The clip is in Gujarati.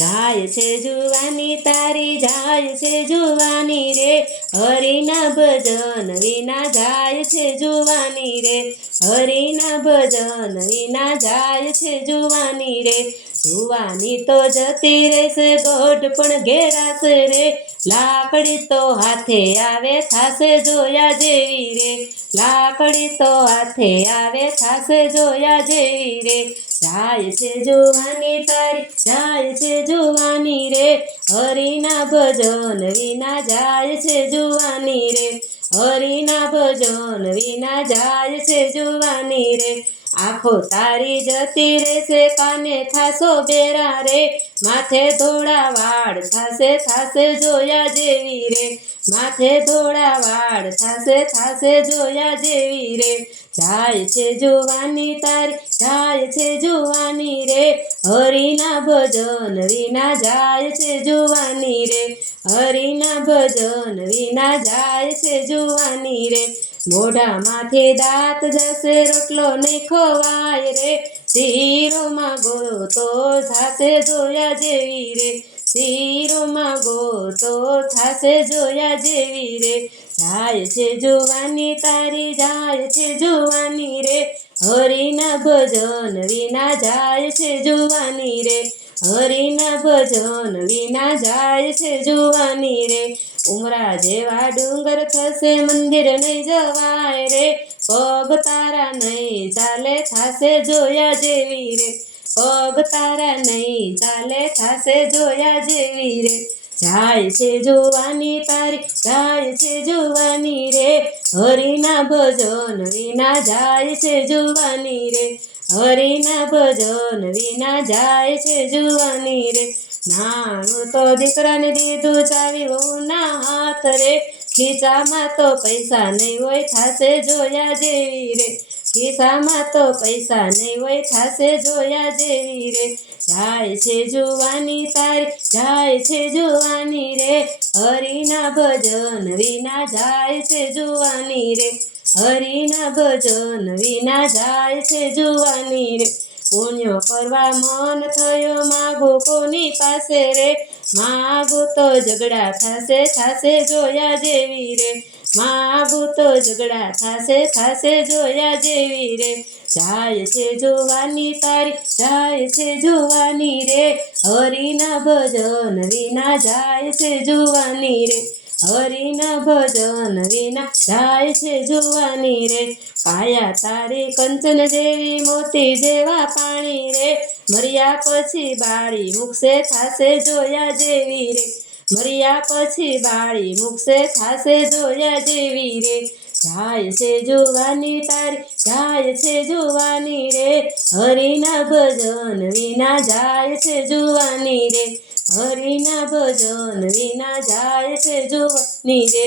જાય છે જુવાની તારી જાય છે જુવાની રે, હરિના ભજન વિના જાય છે જુવાની રે, હરિના ભજન વિના જાય છે જુવાની રે. જુવાની તો જતી રહેશે ગોઢ પણ ઘેરાશે રે, લાકડી તો હાથે આવે થાશે જોયા જેવી રે, લાકડી તો હાથે આવે થાશે જોયા જેવી રે. જાય છે જુવાની તારી જાય છે જુવાની રે, હરિના ભજન વિના જાય છે જુવાની રે, હરિના ભજન વિના જાય છે જુવાની રે. આંખો તારી જતી રહેશે કાને થાશો બેરા રે, માથે ધોળા વાળ થાશે જોયા જેવી રે, માથે ધોળા વાળ થાશે જોયા જેવી રે. જાય છે જુવાની તારી જાય છે જુવાની રે, હરિના ભજન વિના જાય છે જુવાની રે, હરિના ભજન વિના જાય છે જુવાની રે. મોઢામાંથી દાંત જશે રોટલો નહીં ખવાય રે, શીરોમાં ગોતો થાશે જોયા જેવી રે, શીરોમાં ગોતો થાશે જોયા જેવી રે. જાય છે જુવાની તારી જાય છે જુવાની રે, હરિના ભજન વિના જાય છે જુવાની રે, હરિના ભજન વિના જાય છે જુવાની રે. ઉમરા જેવા ડુંગર થશે મંદિર નહીં જવાય રે, પગ તારા નહીં ચાલે થાશે જોયા જેવી રે, પગ તારા નહીં ચાલે થાશે જોયા જેવી રે. જાય છે જુવાની તારી જાય છે જુવાની રે, હરિના ભજન વિના જાય છે જુવાની રે, હરિના ભજન વિના જાય છે જુવાની રે. નાનું તો દીકરાને દીધું ચાવી વહુના હાથ રે, ખીચામાં તો પૈસા નહીં હોય થાશે જોયા જેવી રે, ખિસ્સામાં તો પૈસા નહીં હોય થાશે જોયા જેવી રે. જાય છે જુવાની તારી જાય છે જુવાની રે, હરિના ભજન વિના જાય છે જુવાની રે, હરિના ભજન વિના જાય છે જુવાની રે. પુણ્ય કરવા મન થયો માગો કોની પાસે રે, માગું તો ઝઘડા થાશે જોયા જેવી રે, માગું તો ઝઘડા થાશે જોયા જેવી રે. જાય છે જુવાની તારી જાય છે જુવાની રે, હરિના ભજન વિના જાય છે જુવાની રે, હરિના ભજન વિના જાય છે જુવાની રે. કાયા તારી કંચન જેવી મોતી જેવા પાણી રે, મર્યા પછી બાળી મૂકશે થાશે જોયા જેવી રે, મર્યા પછી બાળી મૂકશે થાશે જોયા જેવી રે. જાય છે જુવાની તારી જાય છે જુવાની રે, હરિના ભજન વિના જાય છે જુવાની રે, હરિના ભજન વિના જાય છે જુવાની રે.